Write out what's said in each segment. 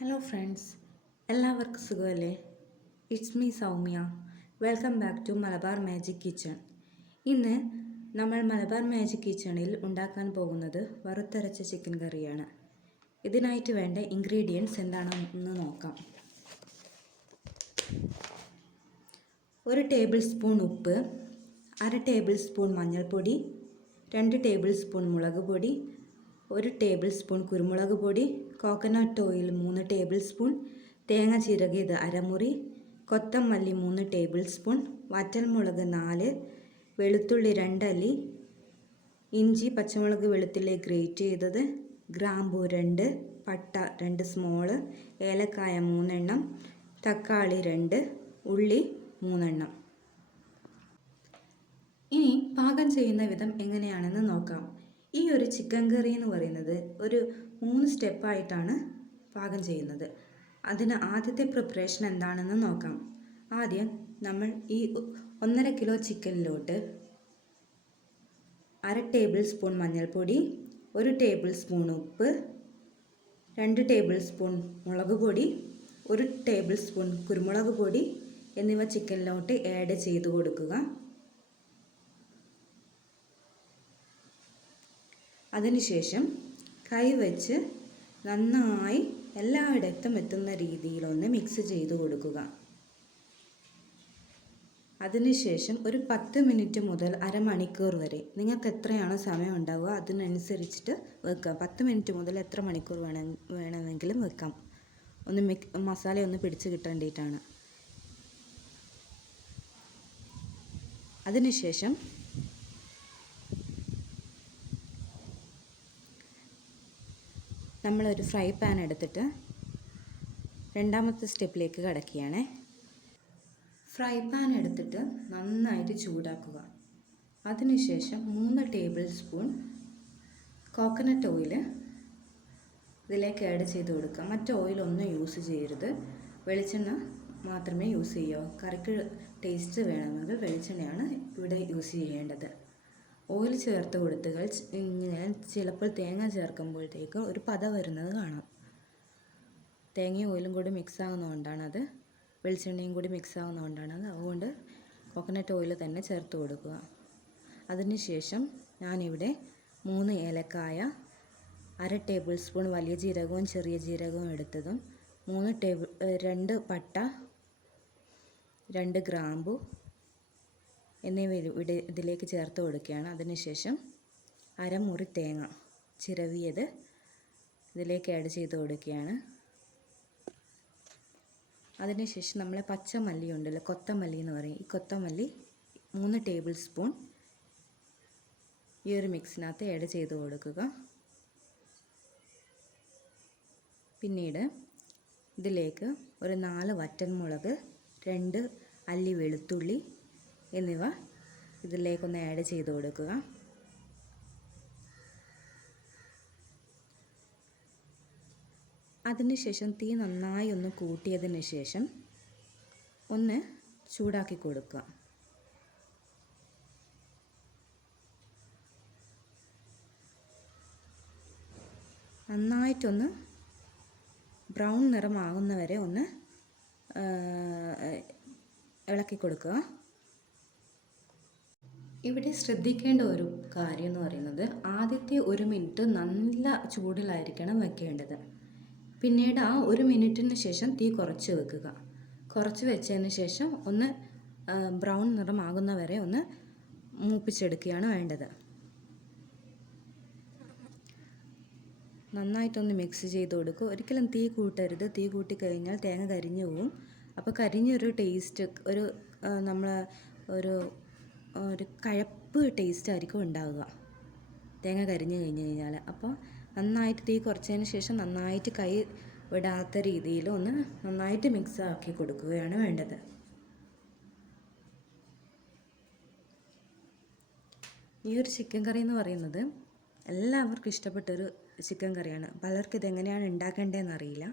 Hello friends എല്ലാവർക്കും സുഖമല്ലേ? It's me Soumya. Welcome back to Malabar magic kitchen ഇന്ന് നമ്മൾ മലബാർ മാജിക് കിച്ചണിൽ ഉണ്ടാക്കാൻ പോകുന്നത് വറുത്തരച്ച ചിക്കൻ കറിയാണ്. ഇതിനായിട്ട് വേണ്ട ഇൻഗ്രീഡിയൻസ് എന്താണെന്ന് നോക്കാം. ഒരു ടേബിൾ സ്പൂൺ ഉപ്പ് അര ടേബിൾ സ്പൂൺ മഞ്ഞൾപ്പൊടി രണ്ട് ടേബിൾ സ്പൂൺ മുളക് പൊടി ഒരു ടേബിൾ സ്പൂൺ കുരുമുളക് പൊടി കോക്കനട്ട് ഓയിൽ മൂന്ന് ടേബിൾ സ്പൂൺ തേങ്ങ ചിരകിയത് അരമുറി കൊത്തമല്ലി മൂന്ന് ടേബിൾ സ്പൂൺ വറ്റൽമുളക് നാല് വെളുത്തുള്ളി രണ്ടല്ലി ഇഞ്ചി പച്ചമുളക് വെളുത്തുള്ളി ഗ്രേറ്റ് ചെയ്തത് ഗ്രാമ്പൂ രണ്ട് പട്ട രണ്ട് സ്മോൾ ഏലക്കായ മൂന്നെണ്ണം തക്കാളി രണ്ട് ഉള്ളി മൂന്നെണ്ണം. ഇനി പാകം ചെയ്യുന്ന വിധം എങ്ങനെയാണെന്ന് നോക്കാം. ഈ ഒരു ചിക്കൻ കറി എന്ന് പറയുന്നത് ഒരു മൂന്ന് സ്റ്റെപ്പായിട്ടാണ് പാകം ചെയ്യുന്നത്. അതിന് ആദ്യത്തെ പ്രിപ്പറേഷൻ എന്താണെന്ന് നോക്കാം. ആദ്യം നമ്മൾ ഈ ഒന്നര കിലോ ചിക്കനിലോട്ട് അര ടേബിൾ സ്പൂൺ മഞ്ഞൾപ്പൊടി ഒരു ടേബിൾ സ്പൂൺ ഉപ്പ് രണ്ട് ടേബിൾ സ്പൂൺ മുളക് പൊടി ഒരു ടേബിൾ സ്പൂൺ കുരുമുളക് പൊടി എന്നിവ ചിക്കനിലോട്ട് ആഡ് ചെയ്ത് കൊടുക്കുക. അതിനുശേഷം കൈ വെച്ച് നന്നായി എല്ലായിടത്തും എത്തുന്ന രീതിയിൽ ഒന്ന് മിക്സ് ചെയ്ത് കൊടുക്കുക. അതിനുശേഷം ഒരു പത്ത് മിനിറ്റ് മുതൽ അരമണിക്കൂർ വരെ നിങ്ങൾക്ക് എത്രയാണ് സമയം ഉണ്ടാവുക അതിനനുസരിച്ചിട്ട് വെക്കാം പത്ത് മിനിറ്റ് മുതൽ എത്ര മണിക്കൂർ വേണം വേണമെങ്കിലും വെക്കാം. ഒന്ന് മിക് മസാല ഒന്ന് പിടിച്ച് കിട്ടേണ്ടിയിട്ടാണ്. അതിനുശേഷം നമ്മളൊരു ഫ്രൈ പാൻ എടുത്തിട്ട് രണ്ടാമത്തെ സ്റ്റെപ്പിലേക്ക് കടക്കുകയാണേ. ഫ്രൈ പാൻ എടുത്തിട്ട് നന്നായിട്ട് ചൂടാക്കുക. അതിനുശേഷം മൂന്ന് ടേബിൾ സ്പൂൺ കോക്കനട്ട് ഓയിൽ ഇതിലേക്ക് ആഡ് ചെയ്ത് കൊടുക്കുക. മറ്റ് ഓയിലൊന്നും യൂസ് ചെയ്യരുത്. വെളിച്ചെണ്ണ മാത്രമേ യൂസ് ചെയ്യാവൂ കറിക്ക് ടേസ്റ്റ് വേണമെങ്കിൽ വെളിച്ചെണ്ണയാണ് ഇവിടെ യൂസ് ചെയ്യേണ്ടത്. ഓയിൽ ചേർത്ത് കൊടുത്തുകൾ ഞാൻ ചിലപ്പോൾ തേങ്ങ ചേർക്കുമ്പോഴത്തേക്ക് ഒരു പത വരുന്നത് കാണാം. തേങ്ങയും ഓയിലും കൂടി മിക്സ് ആകുന്നതുകൊണ്ടാണ് അത്. വെളിച്ചെണ്ണയും കൂടി മിക്സ് ആകുന്നതുകൊണ്ടാണ് അത്. അതുകൊണ്ട് കോക്കനട്ട് ഓയിൽ തന്നെ ചേർത്ത് കൊടുക്കുക. അതിനുശേഷം ഞാനിവിടെ മൂന്ന് ഏലക്കായ അര ടേബിൾ സ്പൂൺ വലിയ ജീരകവും ചെറിയ ജീരകവും എടുത്തതും മൂന്ന് ടേബിൾ രണ്ട് പട്ട രണ്ട് ഗ്രാമ്പു എന്നിവ ഇവിടെ ഇതിലേക്ക് ചേർത്ത് കൊടുക്കുകയാണ്. അതിനുശേഷം അരമുറി തേങ്ങ ചിരവിയത് ഇതിലേക്ക് ആഡ് ചെയ്ത് കൊടുക്കുകയാണ്. അതിനുശേഷം നമ്മളെ പച്ചമല്ലി ഉണ്ടല്ലോ കൊത്തമല്ലി എന്ന് പറയും. ഈ കൊത്തമല്ലി മൂന്ന് ടേബിൾ സ്പൂൺ ഈ ഒരു മിക്സിനകത്ത് ആഡ് ചെയ്ത് കൊടുക്കുക. പിന്നീട് ഇതിലേക്ക് ഒരു നാല് വറ്റൻമുളക് രണ്ട് അല്ലി വെളുത്തുള്ളി എന്നിവ ഇതിലേക്കൊന്ന് ആഡ് ചെയ്ത് കൊടുക്കുക. അതിനുശേഷം തീ നന്നായി ഒന്ന് കൂട്ടിയതിന് ശേഷം ഒന്ന് ചൂടാക്കി കൊടുക്കുക. നന്നായിട്ടൊന്ന് ബ്രൗൺ നിറമാകുന്നവരെ ഒന്ന് ഇളക്കി കൊടുക്കുക. ഇവിടെ ശ്രദ്ധിക്കേണ്ട ഒരു കാര്യം എന്ന് പറയുന്നത് ആദ്യത്തെ ഒരു മിനിറ്റ് നല്ല ചൂടിലായിരിക്കണം വെക്കേണ്ടത്. പിന്നീട് ആ ഒരു മിനിറ്റിന് ശേഷം തീ കുറച്ച് വെക്കുക. കുറച്ച് വെച്ചതിന് ശേഷം ഒന്ന് ബ്രൗൺ നിറമാകുന്ന വരെ ഒന്ന് മൂപ്പിച്ചെടുക്കുകയാണ് വേണ്ടത്. നന്നായിട്ടൊന്ന് മിക്സ് ചെയ്ത് കൊടുക്കുക. ഒരിക്കലും തീ കൂട്ടരുത്. തീ കൂട്ടി കഴിഞ്ഞാൽ തേങ്ങ കരിഞ്ഞു പോവും. അപ്പോൾ കരിഞ്ഞൊരു ടേസ്റ്റ് ഒരു നമ്മൾ ഒരു ഒരു കഴപ്പ് ടേസ്റ്റ് ആയിരിക്കും ഉണ്ടാവുക. തേങ്ങ കരിഞ്ഞു കഴിഞ്ഞ് കഴിഞ്ഞാൽ. അപ്പോൾ നന്നായിട്ട് തീ കുറച്ചതിന് ശേഷം നന്നായിട്ട് കൈ വിടാത്ത രീതിയിൽ ഒന്ന് നന്നായിട്ട് മിക്സ് ആക്കി കൊടുക്കുകയാണ് വേണ്ടത്. ഈ ഒരു ചിക്കൻ കറി എന്ന് പറയുന്നത് എല്ലാവർക്കും ഇഷ്ടപ്പെട്ടൊരു ചിക്കൻ കറിയാണ് പലർക്കും ഇതെങ്ങനെയാണ് ഉണ്ടാക്കേണ്ടതെന്ന് അറിയില്ല.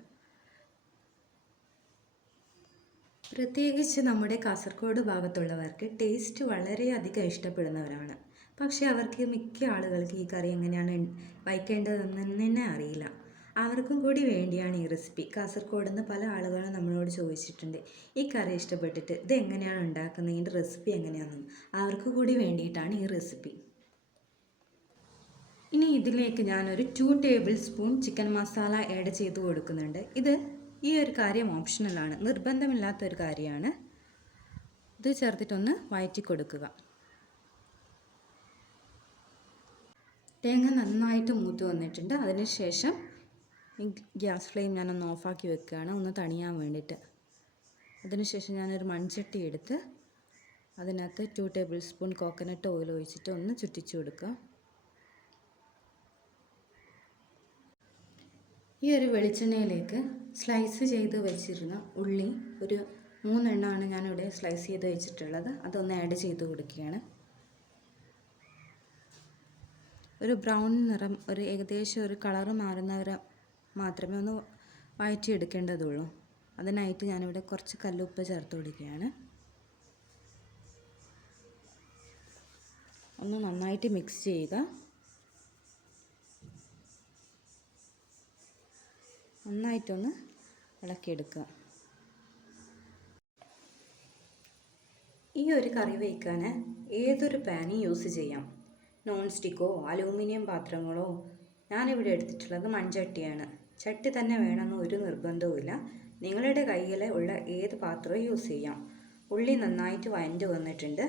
പ്രത്യേകിച്ച് നമ്മുടെ കാസർഗോഡ് ഭാഗത്തുള്ളവർക്ക് ടേസ്റ്റ് വളരെയധികം ഇഷ്ടപ്പെടുന്നവരാണ്. പക്ഷേ അവർക്ക് മിക്ക ആളുകൾക്ക് ഈ കറി എങ്ങനെയാണ് വയ്ക്കേണ്ടതെന്ന് തന്നെ അറിയില്ല. അവർക്കും കൂടി വേണ്ടിയാണ് ഈ റെസിപ്പി കാസർഗോഡ് നിന്ന് പല ആളുകളും നമ്മളോട് ചോദിച്ചിട്ടുണ്ട്. ഈ കറി ഇഷ്ടപ്പെട്ടിട്ട് ഇത് എങ്ങനെയാണ് ഉണ്ടാക്കുന്നത്? ഇതിന്റെ റെസിപ്പി എങ്ങനെയാണെന്ന്. അവർക്ക് കൂടി വേണ്ടിയിട്ടാണ് ഈ റെസിപ്പി ഇനി ഇതിലേക്ക് ഞാനൊരു two tablespoon chicken masala add ചെയ്ത് കൊടുക്കുന്നുണ്ട്. ഇത് ഈ ഒരു കാര്യം ഓപ്ഷണലാണ് നിർബന്ധമില്ലാത്ത ഒരു കാര്യമാണ്. ഇത് ചേർത്തിട്ടൊന്ന് വഴറ്റി കൊടുക്കുക. തേങ്ങ നന്നായിട്ട് മൂത്ത് വന്നിട്ടുണ്ട്. അതിനുശേഷം ഗ്യാസ് ഫ്ലെയിം ഞാനൊന്ന് ഓഫാക്കി വെക്കുകയാണ്. ഒന്ന് തണിയാൻ വേണ്ടിയിട്ട്. അതിനുശേഷം ഞാനൊരു മൺചട്ടി എടുത്ത് അതിനകത്ത് two tablespoon coconut oil ഒഴിച്ചിട്ട് ഒന്ന് ചുറ്റിച്ചു കൊടുക്കുക. ഈ ഒരു വെളിച്ചെണ്ണയിലേക്ക് സ്ലൈസ് ചെയ്ത് വെച്ചിരുന്ന ഉള്ളി ഒരു മൂന്നെണ്ണമാണ് ഞാനിവിടെ സ്ലൈസ് ചെയ്ത് വെച്ചിട്ടുള്ളത്. അതൊന്ന് ആഡ് ചെയ്ത് കൊടുക്കുകയാണ്. ഒരു ബ്രൗൺ നിറം ഒരു ഏകദേശം ഒരു കളറ് മാറുന്നവരെ മാത്രമേ ഒന്ന് വഴറ്റിയെടുക്കേണ്ടതുള്ളൂ. അതിനായിട്ട് ഞാനിവിടെ കുറച്ച് കല്ലുപ്പ് ചേർത്ത് കൊടുക്കുകയാണ്. ഒന്ന് നന്നായിട്ട് മിക്സ് ചെയ്യുക. നന്നായിട്ടൊന്ന് ഇളക്കിയെടുക്കുക. ഈ ഒരു കറി വയ്ക്കാൻ ഏതൊരു പാനും യൂസ് ചെയ്യാം. നോൺ സ്റ്റിക്കോ അലൂമിനിയം പാത്രങ്ങളോ ഞാനിവിടെ എടുത്തിട്ടുള്ളത് മൺചട്ടിയാണ്. ചട്ടി തന്നെ വേണമെന്ന് ഒരു നിർബന്ധവുമില്ല നിങ്ങളുടെ കയ്യിൽ ഉള്ള ഏത് പാത്രവും യൂസ് ചെയ്യാം. ഉള്ളി നന്നായിട്ട് വഴണ്ട് വന്നിട്ടുണ്ട്.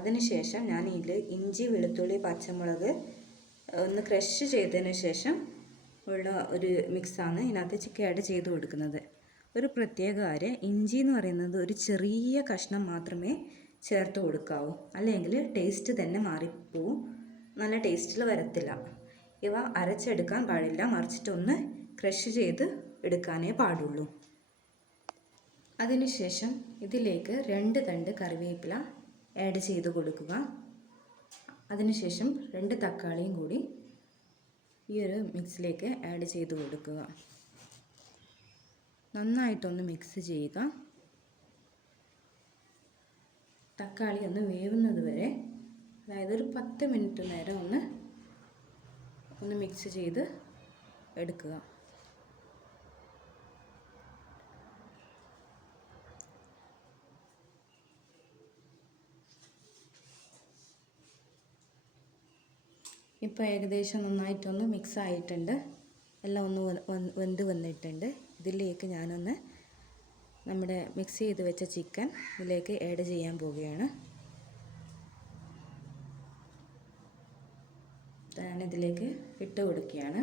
അതിനുശേഷം ഞാൻ ഇതിൽ ഇഞ്ചി വെളുത്തുള്ളി പച്ചമുളക് ഒന്ന് ക്രഷ് ചെയ്തതിന് ശേഷം ഉള്ള ഒരു മിക്സാണ് ഇതിനകത്ത് ചിക്കൻ ആഡ് ചെയ്ത് കൊടുക്കുന്നത്. ഒരു പ്രത്യേക കാര്യം ഇഞ്ചി എന്ന് പറയുന്നത് ഒരു ചെറിയ കഷ്ണം മാത്രമേ ചേർത്ത് കൊടുക്കാവൂ. അല്ലെങ്കിൽ ടേസ്റ്റ് തന്നെ മാറിപ്പോവും. നല്ല ടേസ്റ്റിൽ വരത്തില്ല. ഇവ അരച്ചെടുക്കാൻ പാടില്ല. മറിച്ചിട്ടൊന്ന് ക്രഷ് ചെയ്ത് എടുക്കാനേ പാടുള്ളൂ. അതിനുശേഷം ഇതിലേക്ക് രണ്ട് തണ്ട് കറിവേപ്പില ആഡ് ചെയ്ത് കൊടുക്കുക. അതിനുശേഷം രണ്ട് തക്കാളിയും കൂടി ഈ ഒരു മിക്സിലേക്ക് ആഡ് ചെയ്ത് കൊടുക്കുക. നന്നായിട്ടൊന്ന് മിക്സ് ചെയ്യുക. തക്കാളി ഒന്ന് വേവുന്നത് വരെ അതായത് ഒരു പത്ത് മിനിറ്റ് നേരം ഒന്ന് ഒന്ന് മിക്സ് ചെയ്ത് എടുക്കുക. ഇപ്പോൾ ഏകദേശം നന്നായിട്ടൊന്ന് മിക്സ് ആയിട്ടുണ്ട് എല്ലാം ഒന്ന് വെന്ത് വന്നിട്ടുണ്ട്. ഇതിലേക്ക് ഞാനൊന്ന് നമ്മുടെ മിക്സ് ചെയ്ത് വെച്ച ചിക്കൻ ഇതിലേക്ക് ആഡ് ചെയ്യാൻ പോവുകയാണ്. ഞാനിതിലേക്ക് ഇട്ട് കൊടുക്കുകയാണ്.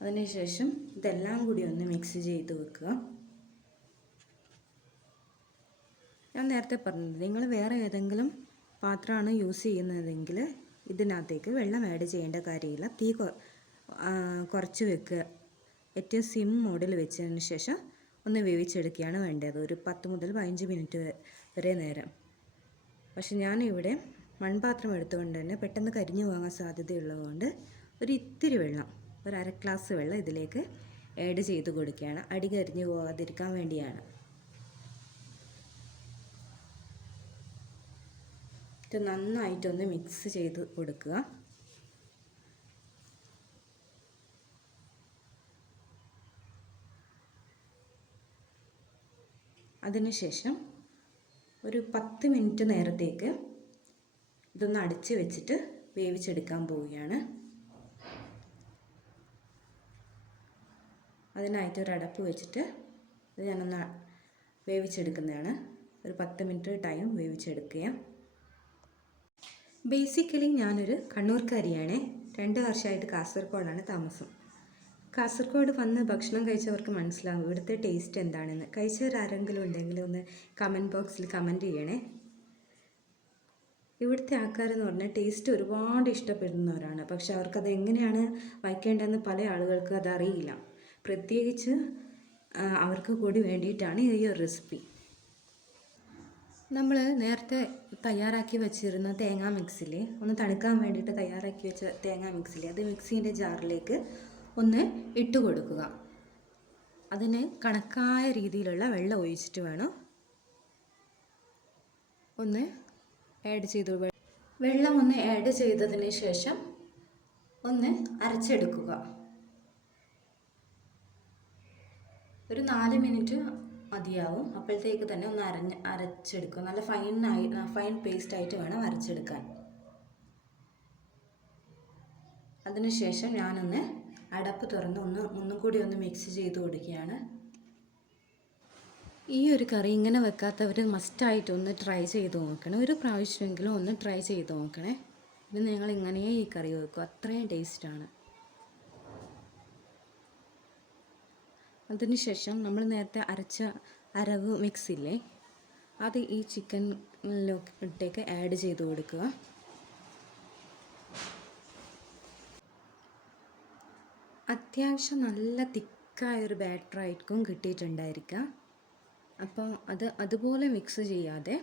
അതിനുശേഷം ഇതെല്ലാം കൂടി ഒന്ന് മിക്സ് ചെയ്ത് വെക്കുക. ഞാൻ നേരത്തെ പറഞ്ഞത് നിങ്ങൾ വേറെ ഏതെങ്കിലും പാത്രമാണ് യൂസ് ചെയ്യുന്നതെങ്കിൽ ഇതിനകത്തേക്ക് വെള്ളം ആഡ് ചെയ്യേണ്ട കാര്യമില്ല. തീ കുറച്ച് വെക്കുക. ഏറ്റവും സിം മോഡിൽ വെച്ചതിന് ശേഷം ഒന്ന് വേവിച്ചെടുക്കുകയാണ് വേണ്ടത്. ഒരു പത്ത് മുതൽ പതിനഞ്ച് മിനിറ്റ് വരെ നേരം. പക്ഷെ ഞാനിവിടെ മൺപാത്രം എടുത്തുകൊണ്ട് തന്നെ പെട്ടെന്ന് കരിഞ്ഞു പോകാൻ സാധ്യതയുള്ളതുകൊണ്ട് ഒരു ഇത്തിരി വെള്ളം ഒരു അര ഗ്ലാസ് വെള്ളം ഇതിലേക്ക് ആഡ് ചെയ്ത് കൊടുക്കുകയാണ്. അടി കരിഞ്ഞു പോകാതിരിക്കാൻ വേണ്ടിയാണ്. ഇത് നന്നായിട്ടൊന്ന് മിക്സ് ചെയ്ത് കൊടുക്കുക. അതിനുശേഷം ഒരു പത്ത് മിനിറ്റ് നേരത്തേക്ക് ഇതൊന്ന് അടിച്ച് വെച്ചിട്ട് വേവിച്ചെടുക്കാൻ പോവുകയാണ്. അതിനായിട്ട് ഒരു അടപ്പ് വെച്ചിട്ട് ഇത് ഞാനൊന്ന് വേവിച്ചെടുക്കുന്നതാണ്. ഒരു പത്ത് മിനിറ്റ് ടൈം വേവിച്ചെടുക്കുക ബേസിക്കലി ഞാനൊരു കണ്ണൂർക്കാരിയാണ്. രണ്ട് വർഷമായിട്ട് കാസർഗോഡാണ് താമസം. കാസർഗോഡ് വന്ന് ഭക്ഷണം കഴിച്ചവർക്ക് മനസ്സിലാവും ഇവിടുത്തെ ടേസ്റ്റ് എന്താണെന്ന്. കഴിച്ചവരാരെങ്കിലും ഉണ്ടെങ്കിൽ ഒന്ന് കമന്റ് ബോക്സിൽ കമന്റ് ചെയ്യണേ. ഇവിടുത്തെ ആൾക്കാരെന്ന് പറഞ്ഞാൽ ടേസ്റ്റ് ഒരുപാട് ഇഷ്ടപ്പെടുന്നവരാണ്. പക്ഷെ അവർക്കത് എങ്ങനെയാണ് വയ്ക്കേണ്ടതെന്ന് പല ആളുകൾക്കും അതറിയില്ല. പ്രത്യേകിച്ച് അവർക്ക് കൂടി വേണ്ടിയിട്ടാണ് ഈ ഒരു റെസിപ്പി നമ്മൾ നേരത്തെ തയ്യാറാക്കി വെച്ചിരുന്ന തേങ്ങാ മിക്സിൽ ഒന്ന് തണുക്കാൻ വേണ്ടിയിട്ട് തയ്യാറാക്കി വെച്ച തേങ്ങാ മിക്സിൽ അത് മിക്സീന്റെ ജാറിലേക്ക് ഒന്ന് ഇട്ട് കൊടുക്കുക. അതിന് കണക്കായ രീതിയിലുള്ള വെള്ളം ഒഴിച്ചിട്ട് വേണം. ഒന്ന് ആഡ് ചെയ്തു. വെള്ളം ഒന്ന് ആഡ് ചെയ്തതിന് ശേഷം ഒന്ന് അരച്ചെടുക്കുക. ഒരു നാല് മിനിറ്റ് മതിയാവും. അപ്പോഴത്തേക്ക് തന്നെ ഒന്ന് അരഞ്ഞ് അരച്ചെടുക്കും നല്ല ഫൈനായി ഫൈൻ പേസ്റ്റ് ആയിട്ട് വേണം അരച്ചെടുക്കാൻ. അതിനുശേഷം ഞാനൊന്ന് അടപ്പ് തുറന്ന് ഒന്ന് ഒന്നും കൂടി ഒന്ന് മിക്സ് ചെയ്ത് കൊടുക്കുകയാണ്. ഈ ഒരു കറി ഇങ്ങനെ വെക്കാത്തവർ മസ്റ്റായിട്ട് ഒന്ന് ട്രൈ ചെയ്ത് നോക്കണം. ഒരു പ്രാവശ്യമെങ്കിലും ഒന്ന് ട്രൈ ചെയ്ത് നോക്കണേ. ഇത് നിങ്ങൾ ഇങ്ങനെയേ ഈ കറി വെക്കും. അത്രയും ടേസ്റ്റാണ് അതിനുശേഷം നമ്മൾ നേരത്തെ അരച്ച അരവ് മിക്സ് ഇല്ലേ? അത് ഈ ചിക്കനിലോട്ടേക്ക് ആഡ് ചെയ്ത് കൊടുക്കുക. അത്യാവശ്യം നല്ല തിക്കായൊരു ബാറ്റർ ആയിരിക്കും കിട്ടിയിട്ടുണ്ടായിരിക്കുക. അപ്പോൾ അത് അതുപോലെ മിക്സ് ചെയ്യാതെ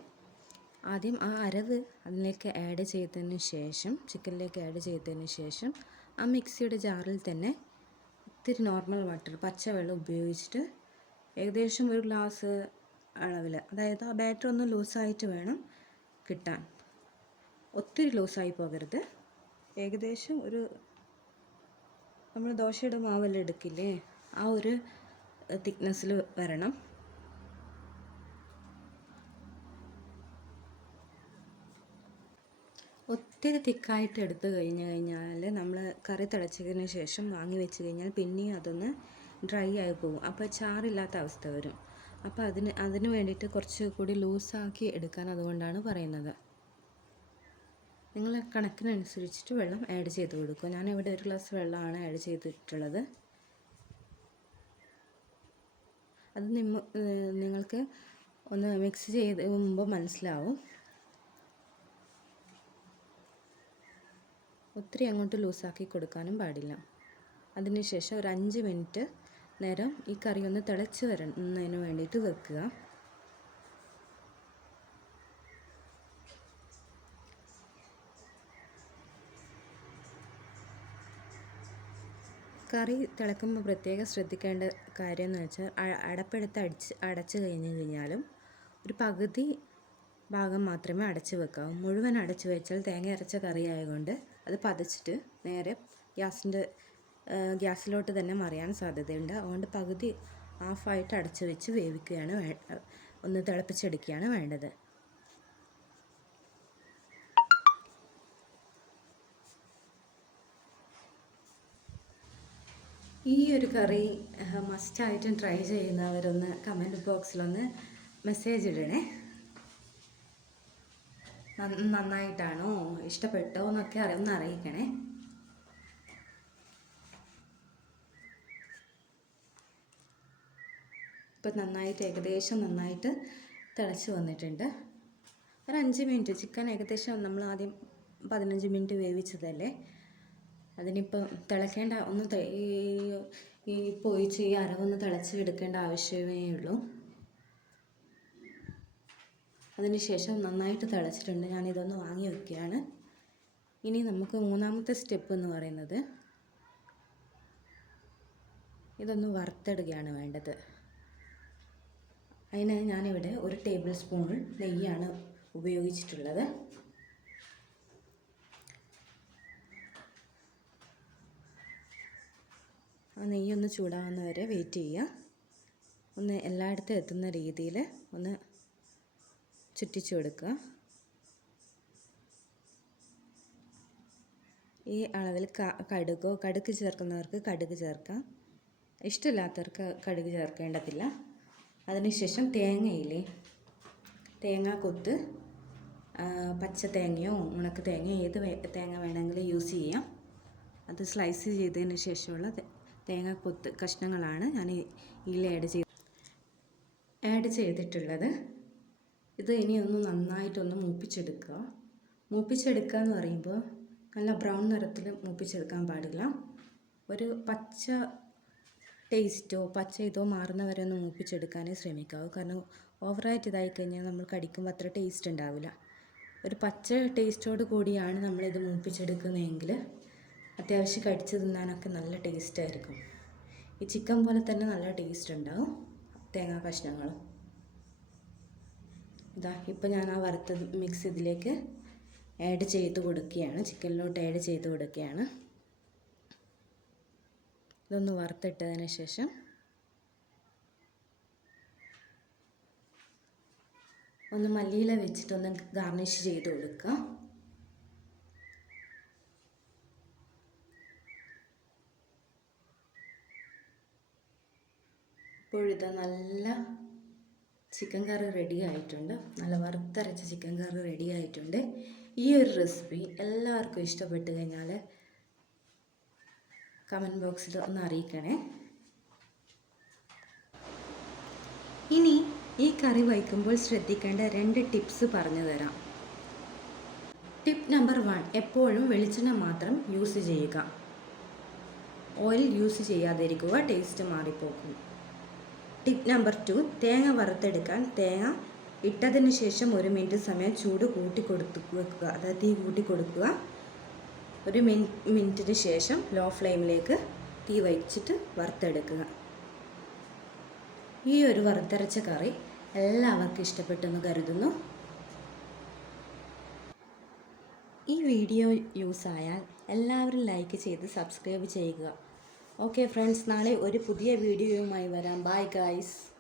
ആദ്യം ആ അരവ് അതിലേക്ക് ആഡ് ചെയ്തതിന് ശേഷം ചിക്കനിലേക്ക് ആഡ് ചെയ്തതിന് ശേഷം ആ മിക്സിയുടെ ജാറിൽ തന്നെ ഇത്തിരി നോർമൽ വാട്ടർ പച്ചവെള്ളം ഉപയോഗിച്ചിട്ട് ഏകദേശം ഒരു ഗ്ലാസ് അളവിൽ അതായത് ആ ബാറ്റർ ഒന്ന് ലൂസായിട്ട് വേണം കിട്ടാൻ. ഒത്തിരി ലൂസായി പോകരുത്. ഏകദേശം ഒരു നമ്മൾ ദോശയുടെ മാവെല്ലാം എടുക്കില്ലേ ആ ഒരു തിക്നെസ്സിൽ വരണം. ഒത്തിരി തിക്കായിട്ട് എടുത്തു കഴിഞ്ഞ് കഴിഞ്ഞാൽ നമ്മൾ കറി തിളച്ചതിന് ശേഷം വാങ്ങി വെച്ച് കഴിഞ്ഞാൽ പിന്നെയും അതൊന്ന് ഡ്രൈ ആയി പോകും. അപ്പോൾ ചാറില്ലാത്ത അവസ്ഥ വരും. അപ്പോൾ അതിന് അതിന് വേണ്ടിയിട്ട് കുറച്ച് കൂടി ലൂസാക്കി എടുക്കാൻ അതുകൊണ്ടാണ് പറയുന്നത്. നിങ്ങൾ കണക്കിനനുസരിച്ചിട്ട് വെള്ളം ആഡ് ചെയ്ത് ഞാൻ ഇവിടെ ഒരു ഗ്ലാസ് വെള്ളമാണ് ആഡ് ചെയ്തിട്ടുള്ളത്. അത് നിങ്ങൾക്ക് ഒന്ന് മിക്സ് ചെയ്ത് മുമ്പ് മനസ്സിലാവും. ഒത്തിരി അങ്ങോട്ട് ലൂസാക്കി കൊടുക്കാനും പാടില്ല. അതിനുശേഷം ഒരു അഞ്ച് മിനിറ്റ് നേരം ഈ കറി ഒന്ന് തിളച്ച് വരുന്നതിന് വേണ്ടിയിട്ട് വെക്കുക. കറി തിളക്കുമ്പോൾ പ്രത്യേകം ശ്രദ്ധിക്കേണ്ട കാര്യം എന്ന് വെച്ചാൽ അടപ്പെടുത്ത് അടിച്ച് അടച്ച് കഴിഞ്ഞ് കഴിഞ്ഞാലും ഒരു പകുതി ഭാഗം മാത്രമേ അടച്ച് വെക്കാവൂ. മുഴുവൻ അടച്ച് വെച്ചാൽ തേങ്ങ അരച്ച കറി ആയതുകൊണ്ട് അത് പതച്ചിട്ട് നേരെ ഗ്യാസിന്റെ ഗ്യാസിലോട്ട് തന്നെ മറിയാൻ സാധ്യതയുണ്ട്. അതുകൊണ്ട് പകുതി ഹാഫായിട്ട് അടച്ചു വെച്ച് വേവിക്കുകയാണ് വേ ഒന്ന് തിളപ്പിച്ചെടുക്കുകയാണ് വേണ്ടത്. ഈ ഒരു കറി മസ്റ്റായിട്ടും ട്രൈ ചെയ്യുന്നവരൊന്ന് കമന്റ് ബോക്സിലൊന്ന് മെസ്സേജ് ഇടണേ. നന്നായിട്ടാണോ? ഇഷ്ടപ്പെട്ടോ എന്നൊക്കെ ഒന്ന് അറിയിക്കണേ. ഇപ്പം നന്നായിട്ട് ഏകദേശം നന്നായിട്ട് തിളച്ച് വന്നിട്ടുണ്ട്. ഒരു അഞ്ച് മിനിറ്റ് ചിക്കൻ ഏകദേശം നമ്മൾ ആദ്യം പതിനഞ്ച് മിനിറ്റ് വേവിച്ചതല്ലേ? അതിനിപ്പം തിളക്കേണ്ട ഒന്ന് ഈ പൊയിച്ച് ഈ അരവൊന്ന് തിളച്ച് എടുക്കേണ്ട ആവശ്യമേ ഉള്ളൂ. അതിനുശേഷം നന്നായിട്ട് തിളച്ചിട്ടുണ്ട്. ഞാനിതൊന്ന് വാങ്ങി വെക്കുകയാണ്. ഇനി നമുക്ക് മൂന്നാമത്തെ സ്റ്റെപ്പ് എന്ന് പറയുന്നത് ഇതൊന്ന് വറുത്തെടുക്കുകയാണ് വേണ്ടത്. അതിന് ഞാനിവിടെ ഒരു ടേബിൾ സ്പൂൺ നെയ്യാണ് ഉപയോഗിച്ചിട്ടുള്ളത്. ആ നെയ്യൊന്ന് ചൂടാവുന്ന വരെ വെയിറ്റ് ചെയ്യുക. ഒന്ന് എല്ലായിടത്തും എത്തുന്ന രീതിയിൽ ഒന്ന് ചുറ്റിച്ചു കൊടുക്കുക ഈ അളവിൽ കടുകോ കടുക് ചേർക്കുന്നവർക്ക് കടുക് ചേർക്കാം. ഇഷ്ടമില്ലാത്തവർക്ക് കടുക് ചേർക്കേണ്ടതില്ല. അതിനുശേഷം തേങ്ങയില്ലേ? തേങ്ങ കൊത്ത് പച്ച തേങ്ങയോ ഉണക്ക് തേങ്ങയോ ഏത് തേങ്ങ വേണമെങ്കിലും യൂസ് ചെയ്യാം. അത് സ്ലൈസ് ചെയ്തതിന് ശേഷമുള്ള തേങ്ങ കൊത്ത് കഷ്ണങ്ങളാണ് ഞാൻ ഇതിൽ ആഡ് ചെയ്ത് ആഡ് ചെയ്തിട്ടുള്ളത്. ഇത് ഇനി ഒന്ന് നന്നായിട്ടൊന്ന് മൂപ്പിച്ചെടുക്കുക. മൂപ്പിച്ചെടുക്കുക എന്ന് പറയുമ്പോൾ നല്ല ബ്രൗൺ നിറത്തിൽ മൂപ്പിച്ചെടുക്കാൻ പാടില്ല. ഒരു പച്ച ടേസ്റ്റോ പച്ച ഇതോ മാറുന്ന വരെ ഒന്ന് മൂപ്പിച്ചെടുക്കാനേ ശ്രമിക്കാവൂ കാരണം ഓവറായിട്ട് ഇതായി കഴിഞ്ഞാൽ നമ്മൾ കടിക്കുമ്പോൾ അത്ര ടേസ്റ്റ് ഉണ്ടാവില്ല. ഒരു പച്ച ടേസ്റ്റോട് കൂടിയാണ് നമ്മളിത് മൂപ്പിച്ചെടുക്കുന്നതെങ്കിൽ അത്യാവശ്യം കടിച്ച് തിന്നാനൊക്കെ നല്ല ടേസ്റ്റ് ആയിരിക്കും ഈ ചിക്കൻ പോലെ തന്നെ നല്ല ടേസ്റ്റ് ഉണ്ടാവും. തേങ്ങാ കഷ്ണങ്ങളും. ഇതാ ഇപ്പം ഞാൻ ആ വറുത്ത മിക്സ് ഇതിലേക്ക് ആഡ് ചെയ്ത് കൊടുക്കുകയാണ്. ചിക്കനിലോട്ട് ആഡ് ചെയ്ത് കൊടുക്കുകയാണ്. ഇതൊന്ന് വറുത്തിട്ടതിന് ശേഷം ഒന്ന് മല്ലിയില വെച്ചിട്ടൊന്ന് ഗാർണിഷ് ചെയ്ത് കൊടുക്കുക. ഇപ്പോഴിത് നല്ല ചിക്കൻ കറി റെഡി ആയിട്ടുണ്ട്. നല്ല വറുത്തരച്ച ചിക്കൻ കറി റെഡി ആയിട്ടുണ്ട്. ഈ ഒരു റെസിപ്പി എല്ലാവർക്കും ഇഷ്ടപ്പെട്ട് കഴിഞ്ഞാൽ കമന്റ് ബോക്സിൽ ഒന്ന് അറിയിക്കണേ. ഇനി ഈ കറി വയ്ക്കുമ്പോൾ ശ്രദ്ധിക്കേണ്ട രണ്ട് ടിപ്സ് പറഞ്ഞു തരാം. ടിപ്പ് നമ്പർ വൺ എപ്പോഴും വെളിച്ചെണ്ണ മാത്രം യൂസ് ചെയ്യുക. ഓയിൽ യൂസ് ചെയ്യാതിരിക്കുക ടേസ്റ്റ് മാറിപ്പോക്കും ടിപ്പ് നമ്പർ ടു തേങ്ങ വറുത്തെടുക്കാൻ തേങ്ങ ഇട്ടതിന് ശേഷം ഒരു മിനിറ്റ് സമയം ചൂട് കൂട്ടി കൊടുത്തു വെക്കുക. അതായത് തീ കൂട്ടി കൊടുക്കുക. ഒരു മിനിറ്റിന് ശേഷം ലോ ഫ്ലെയിമിലേക്ക് തീ വച്ചിട്ട് വറുത്തെടുക്കുക. ഈ ഒരു വറുത്തരച്ച കറി എല്ലാവർക്കും ഇഷ്ടപ്പെട്ടെന്ന് കരുതുന്നു. ഈ വീഡിയോ യൂസ് ആയാൽ എല്ലാവരും ലൈക്ക് ചെയ്ത് സബ്സ്ക്രൈബ് ചെയ്യുക. ഓക്കെ ഫ്രണ്ട്സ് നാളെ ഒരു പുതിയ വീഡിയോയുമായി വരാം. Bye guys.